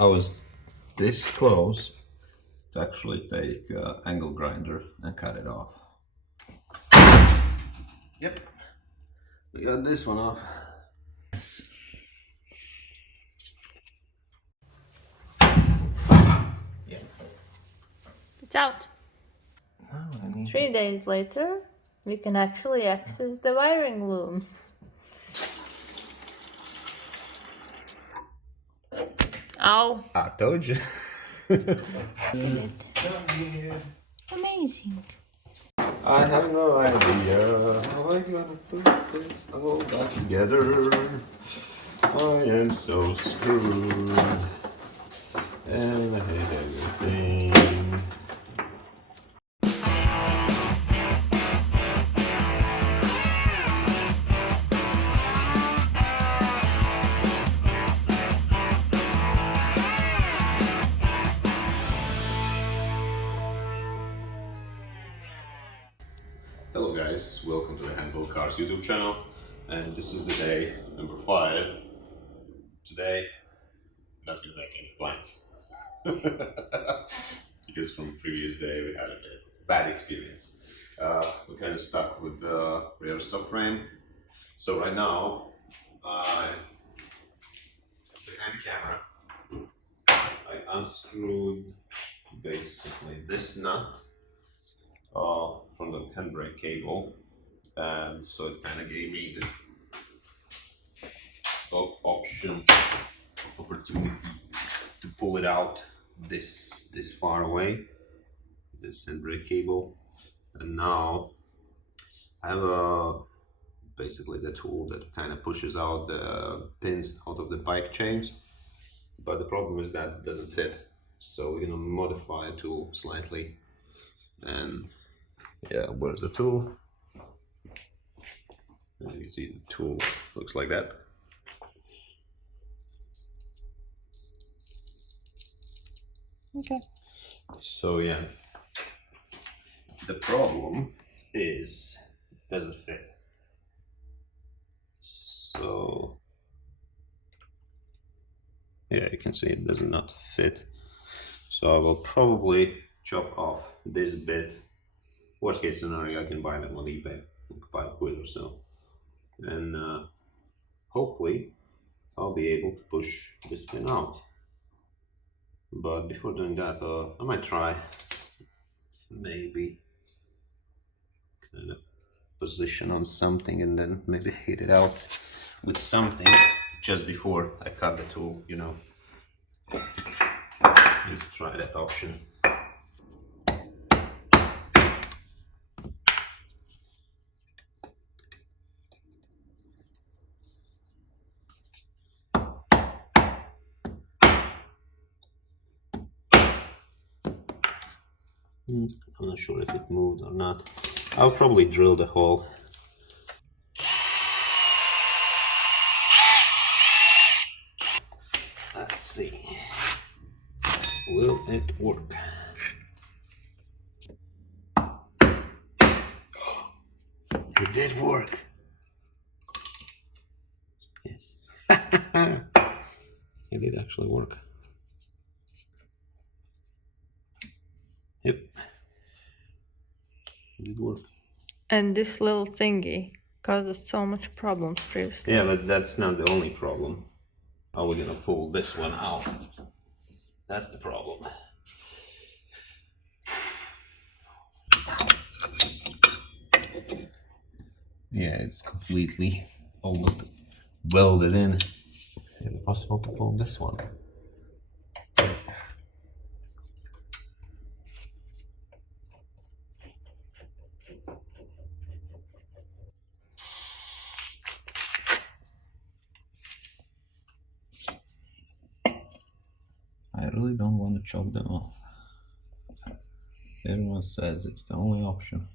I was this close to actually take angle grinder and cut it off. Yep, we got this one off. Yeah. It's out. Oh, 3 days later, we can actually access the wiring loom. Ow. I told you. Amazing. I have no idea how I'm gonna put this all back together. I am so screwed. And I hate everything. Hello guys, welcome to the Handle Cars YouTube channel, and this is the day number 5. Today, I'm not gonna make any plans. Because from previous day we had a bad experience. We're kind of stuck with the rear subframe. So right now, behind the camera, I unscrewed basically this nut from the handbrake cable, and so it kind of gave me the opportunity to pull it out this far away, this handbrake cable. And now I have basically the tool that kind of pushes out the pins out of the bike chains, but the problem is that it doesn't fit, so we're gonna modify the tool slightly. And yeah, where's the tool? As you can see, the tool looks like that. Okay. So yeah, the problem is it doesn't fit. So yeah, you can see it does not fit. So I will probably chop off this bit. Worst case scenario, I can buy them on eBay, like £5 or so, and hopefully I'll be able to push this pin out. But before doing that, I might try maybe kind of position on something and then maybe hit it out with something just before I cut the tool, you know. Need to try that option. I'm not sure if it moved or not. I'll probably drill the hole. Let's see. Will it work? It did work. Yes. It did actually work. Yep. It did work. And this little thingy causes so much problems previously. Yeah, but that's not the only problem. How are we gonna pull this one out? That's the problem. Yeah, it's completely almost welded in. Is it possible to pull this one? I really don't want to chop them off. Everyone says it's the only option.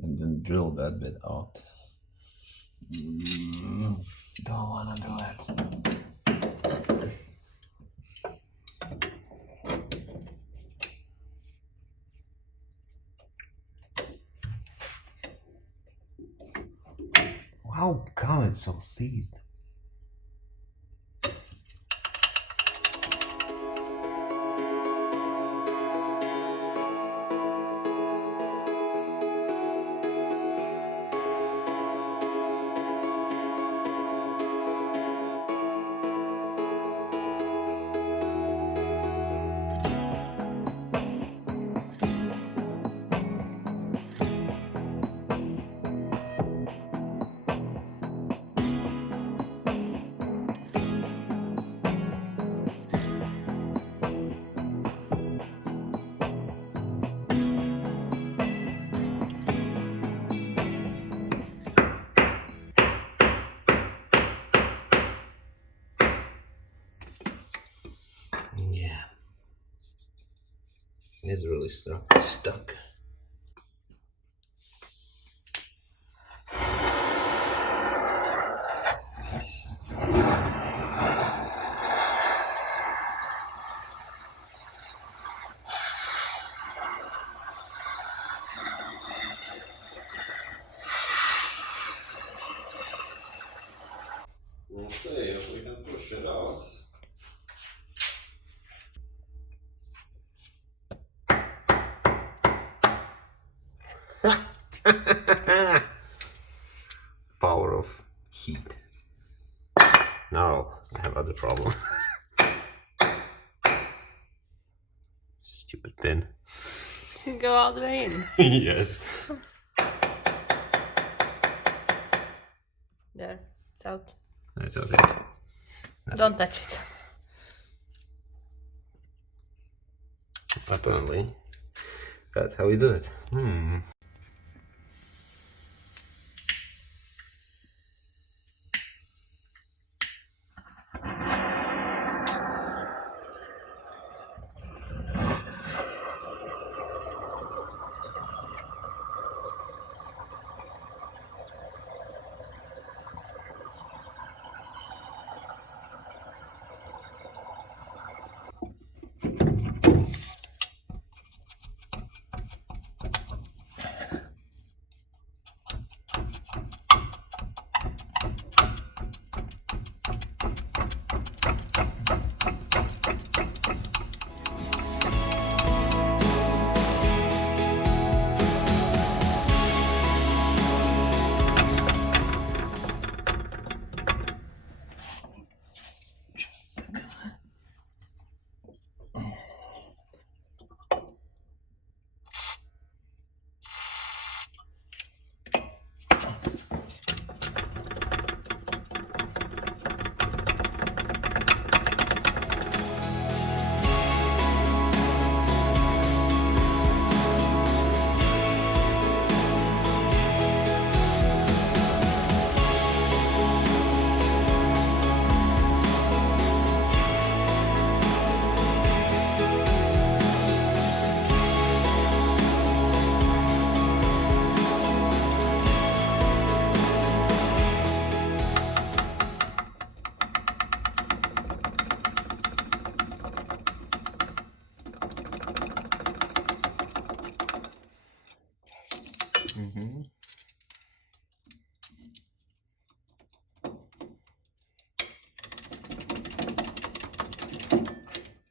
And then drill that bit out. Don't want to do it. How come it's so seized? It's really stuck. We'll see if we can push it out. Power of heat. Now I have other problem. Stupid pin. Go all the way in. Yes. There, it's out. That's okay. Don't touch it. Apparently, that's how we do it.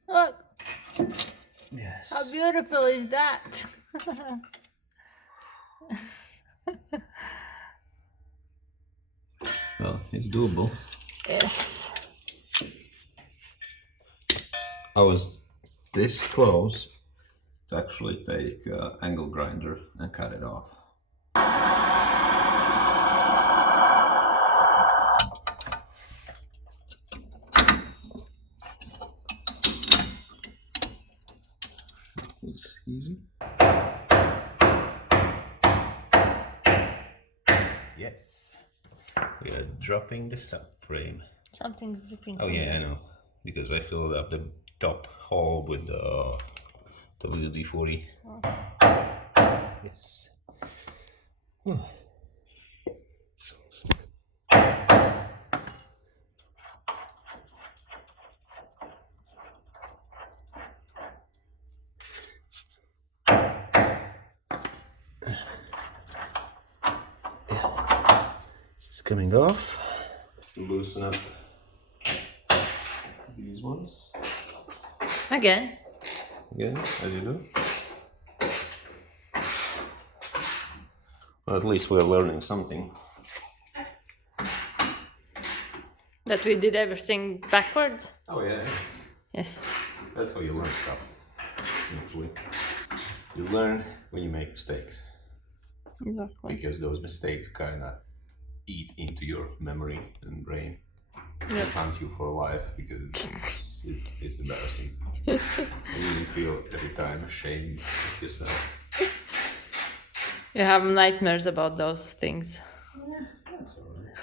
Look, Yes. how beautiful is that? Well, it's doable. Yes. I was this close to actually take angle grinder and cut it off. It's easy. Yes, we are dropping the subframe. Something's dripping. Oh yeah, I know, because I filled up the top hole with the WD-40. Oh. Yes. Whew. It's coming off. Loosen up these ones. Again. Again, as you do. Well, at least we're learning something. That we did everything backwards? Oh yeah. Yes. That's how you learn stuff, usually. You learn when you make mistakes. Exactly. Because those mistakes kind of eat into your memory and brain. Yep. They haunt you for life because it's embarrassing. And you feel every time ashamed of yourself. You have nightmares about those things. Yeah, that's alright.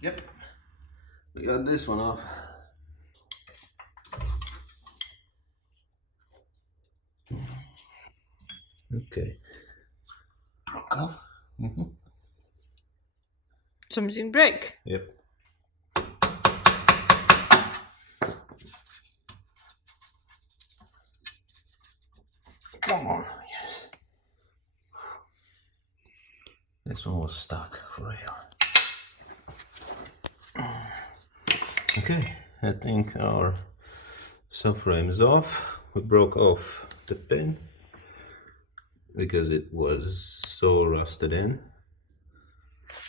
Yep. We got this one off. Okay. Broke off. Something break. Yep. Come on. Yes. This one was stuck for real. Okay, I think our subframe is off. We broke off the pin because it was so rusted in.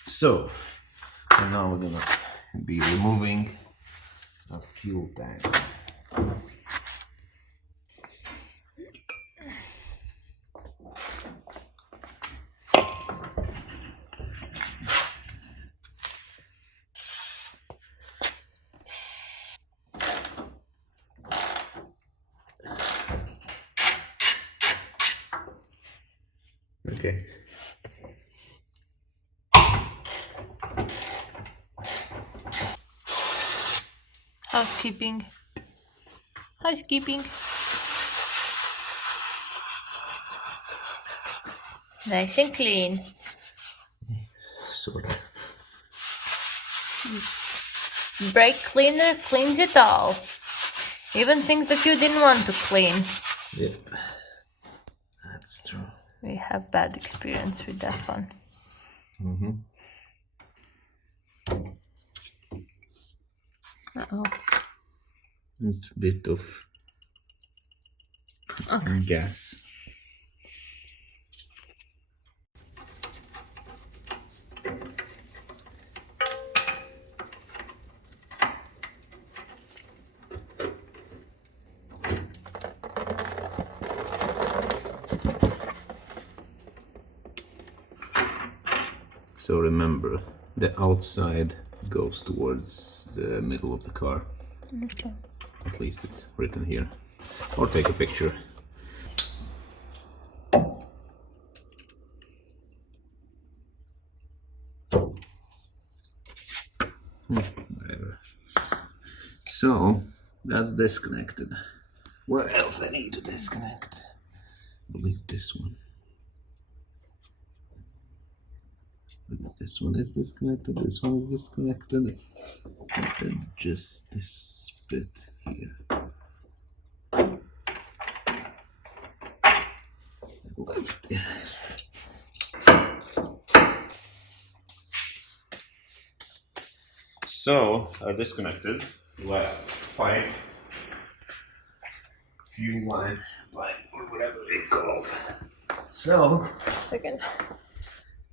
So, and now we're gonna be removing a fuel tank. Okay. Housekeeping. Housekeeping. Nice and clean. Sort of. Brake cleaner cleans it all. Even things that you didn't want to clean. Yeah, that's true. We have bad experience with that one. Uh-oh. It's a bit of gas. So remember, the outside goes towards the middle of the car. Okay. At least it's written here. Or take a picture. Whatever. So, that's disconnected. What else I need to disconnect? I believe this one. This one is disconnected, this one is disconnected. And then just this bit here. Left. So I disconnected the last pipe, fuel line pipe, or whatever it's called. So Second.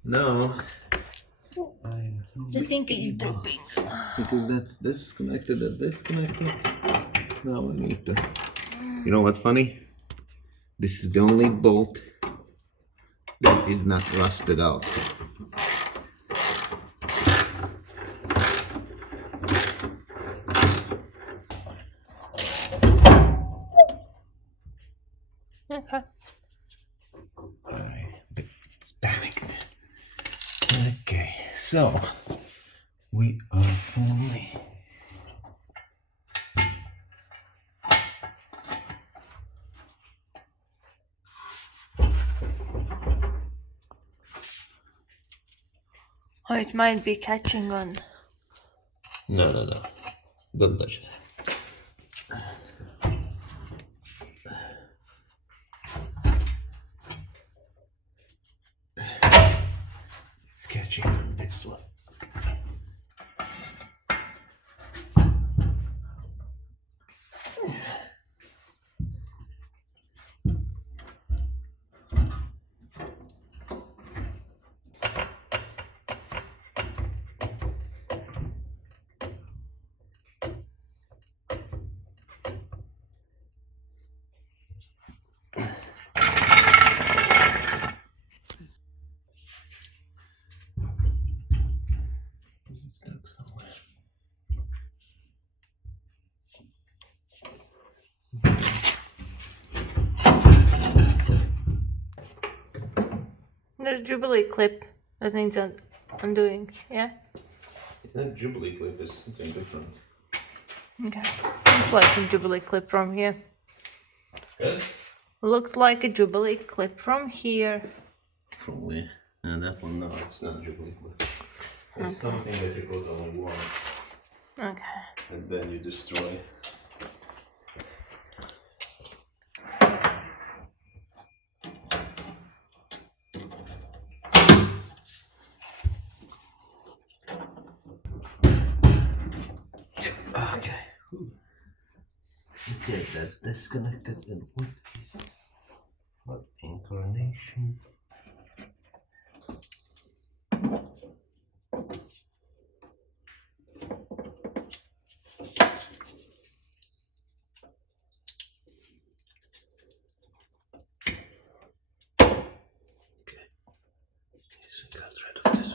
now The thing is dripping. because that's disconnected, that's disconnected. Now I need to. You know what's funny? This is the only bolt that is not rusted out. Okay. It's panicked. Okay, so we are finally. Oh, it might be catching on. No. Don't touch it. It's catching on this one. There's Jubilee clip that needs undoing, yeah? It's That Jubilee clip is something different. Okay. Looks like a Jubilee clip from here. Good? Looks like a Jubilee clip from here. Probably. And that one, no, it's not Jubilee clip. It's something that you put on once. Okay. And then you destroy. Okay. Okay, that's disconnected. And what incarnation? Got rid of this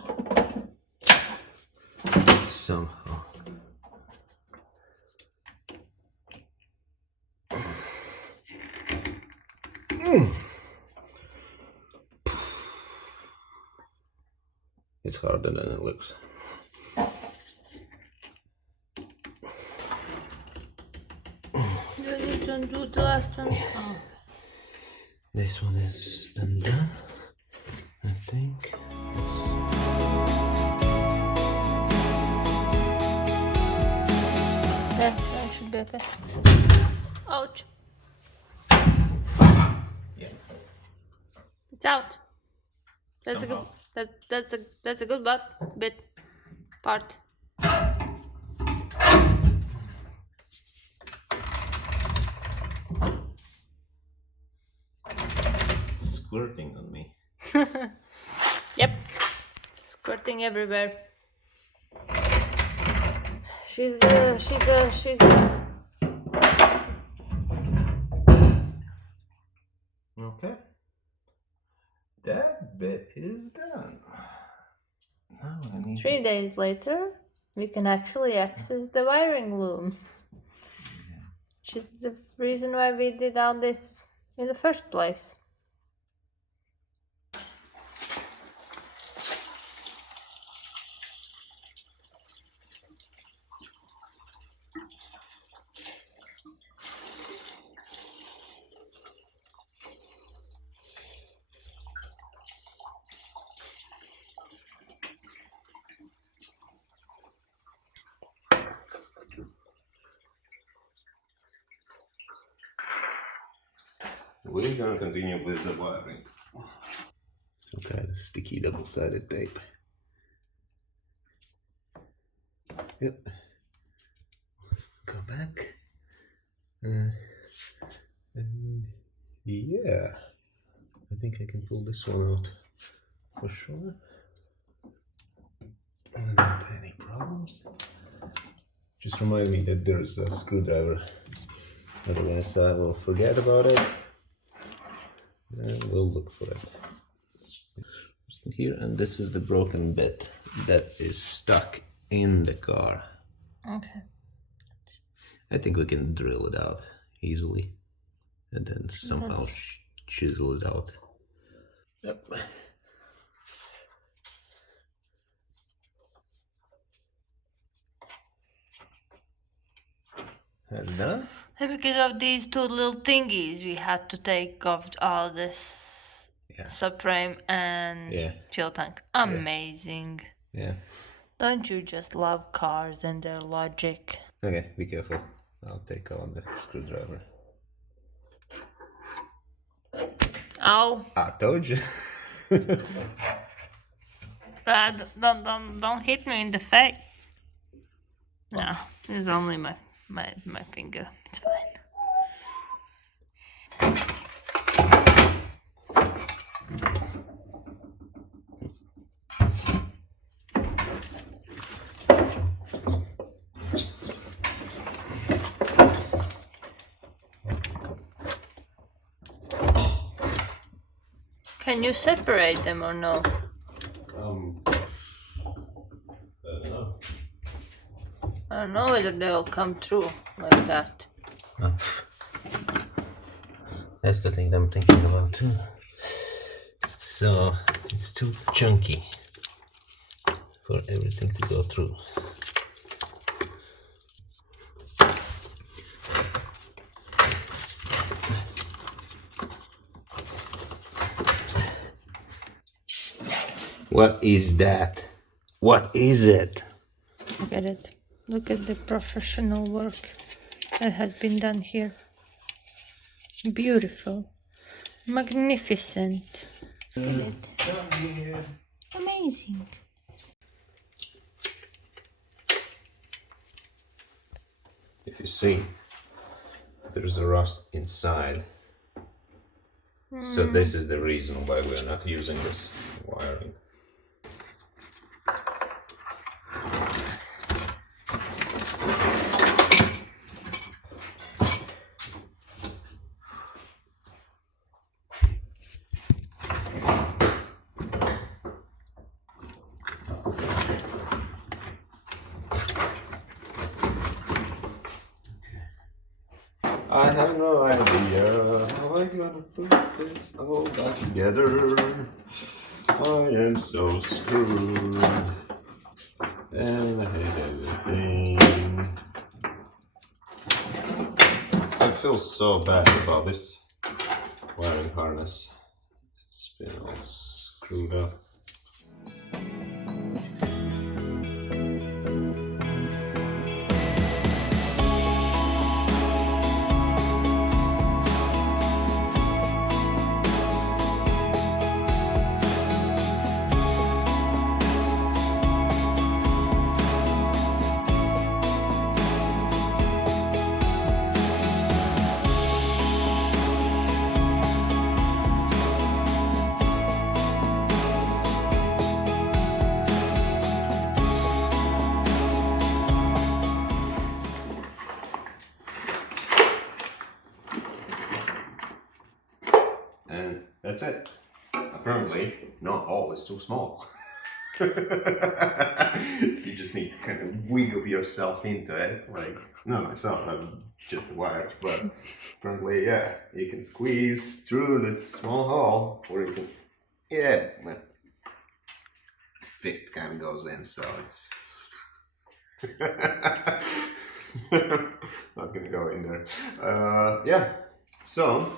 one somehow. It's harder than it looks. You need to undo the last one. Oh. This one is undone, I think. There, that should be okay. Ouch. Yeah. It's out. That's Somehow. a good. That's a good bit part. It's squirting on me. Yep. Squirting everywhere. She's Okay. That bit is done. Now I need 3 days later, we can actually access the wiring loom. Which is the reason why we did all this in the first place. We're gonna continue with the wiring. Some kind of sticky double-sided tape. Yep. Go back. And yeah, I think I can pull this one out for sure. Without any problems. Just remind me that there's a screwdriver. Otherwise I will forget about it. And we'll look for it. Here, and this is the broken bit that is stuck in the car. Okay. I think we can drill it out easily and then somehow chisel it out. Yep. That's done. Because of these two little thingies, we had to take off all this subframe and fuel tank. Amazing. Yeah. Don't you just love cars and their logic? Okay, be careful. I'll take out the screwdriver. Ow. I told you. Don't hit me in the face. No, it's only my finger. It's fine. Can you separate them or no? I don't know. I don't know whether they'll come through like that. Oh. That's the thing I'm thinking about too. So it's too chunky for everything to go through. What is that? What is it? Look at it. Look at the professional work that has been done here. Beautiful. Magnificent. Look at it. Amazing. If you see, there's a rust inside. So this is the reason why we're not using this wiring. I have no idea how I'm gonna put this all back together. I am so screwed, and I hate everything. I feel so bad about this wiring harness. It's been all screwed up. And that's it. Apparently, not all is too small. You just need to kind of wiggle yourself into it. Like, not myself, I'm just the wires, but apparently, yeah, you can squeeze through this small hole, or you can, yeah, my fist kind of goes in, so it's not gonna go in there. Yeah, so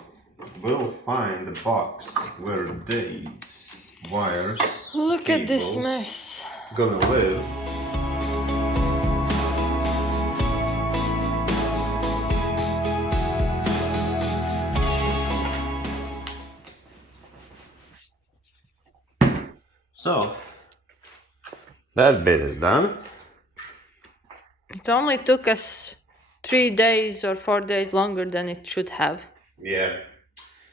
we'll find the box where these wires, Look at this cables mess. gonna live. So that bit is done. It only took us 3 days or 4 days longer than it should have. Yeah.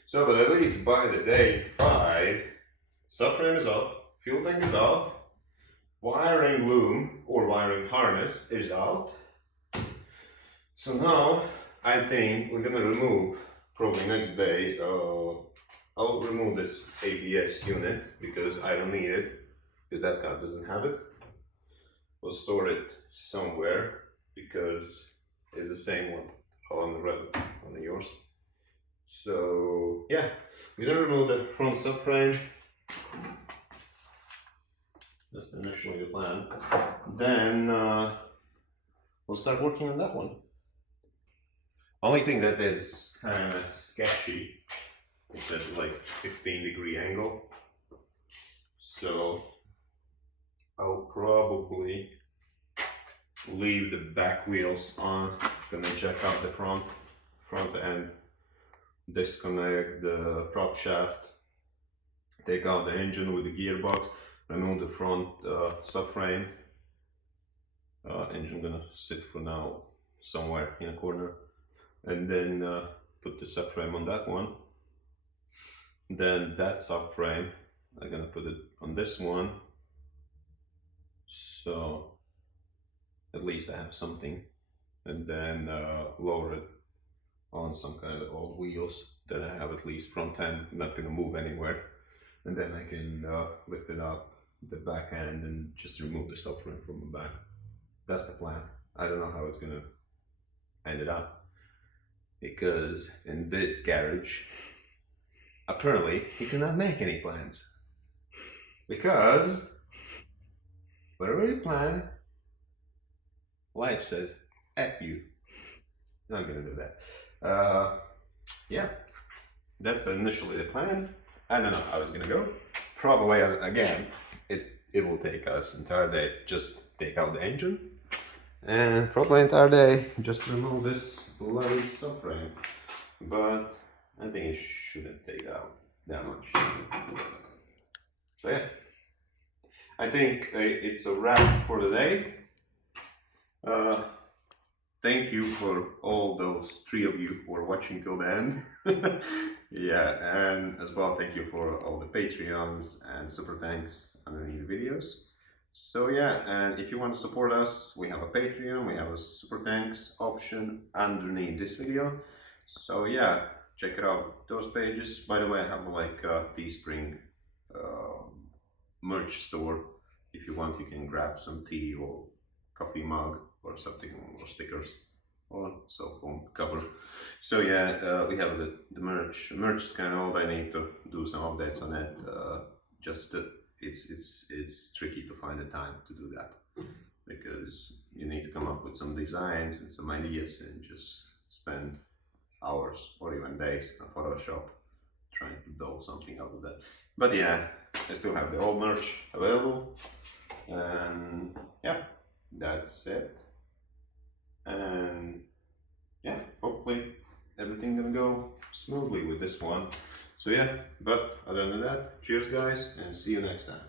So, but at least by the day 5, subframe is off, fuel tank is off, wiring loom or wiring harness is out. So now I think we're gonna remove, probably next day, I'll remove this ABS unit because I don't need it, because that car doesn't have it. We'll store it somewhere because it's the same one on the red, on yours. So yeah, we're gonna remove the front subframe. That's initially the plan. Then we'll start working on that one. Only thing that is kind of sketchy is at like 15-degree angle. So I'll probably leave the back wheels on, gonna jack up the front end, disconnect the prop shaft, take out the engine with the gearbox, remove the front subframe. Engine gonna sit for now somewhere in a corner, and then put the subframe on that one. Then that subframe, I'm gonna put it on this one, so at least I have something, and then lower it on some kind of old wheels that I have, at least front end, not gonna move anywhere, and then I can lift it up the back end and just remove the subframe from the back. That's the plan. I don't know how it's gonna end it up, because in this garage apparently you cannot make any plans, because whatever you plan, life says F you. I'm gonna do that. Yeah, that's initially the plan. I don't know how it's gonna go. Probably again, it will take us entire day just take out the engine, and probably entire day just remove this bloody subframe. But I think it shouldn't take out that much. So yeah, I think it's a wrap for the day. Thank you for all those 3 of you who are watching till the end. Yeah, and as well thank you for all the Patreons and super thanks underneath the videos. So yeah, and if you want to support us, we have a Patreon, we have a super thanks option underneath this video. So yeah, check it out, those pages. By the way, I have like a Teespring merch store. If you want, you can grab some tea or coffee mug or something, or stickers or cell phone cover. So yeah, we have the merch. Merch is kind of old. I need to do some updates on it. Just it's tricky to find the time to do that, because you need to come up with some designs and some ideas and just spend hours or even days in Photoshop trying to build something out of that. But yeah, I still have the old merch available, and yeah, that's it. And yeah, hopefully everything gonna go smoothly with this one. So yeah, but other than that, cheers guys, and see you next time.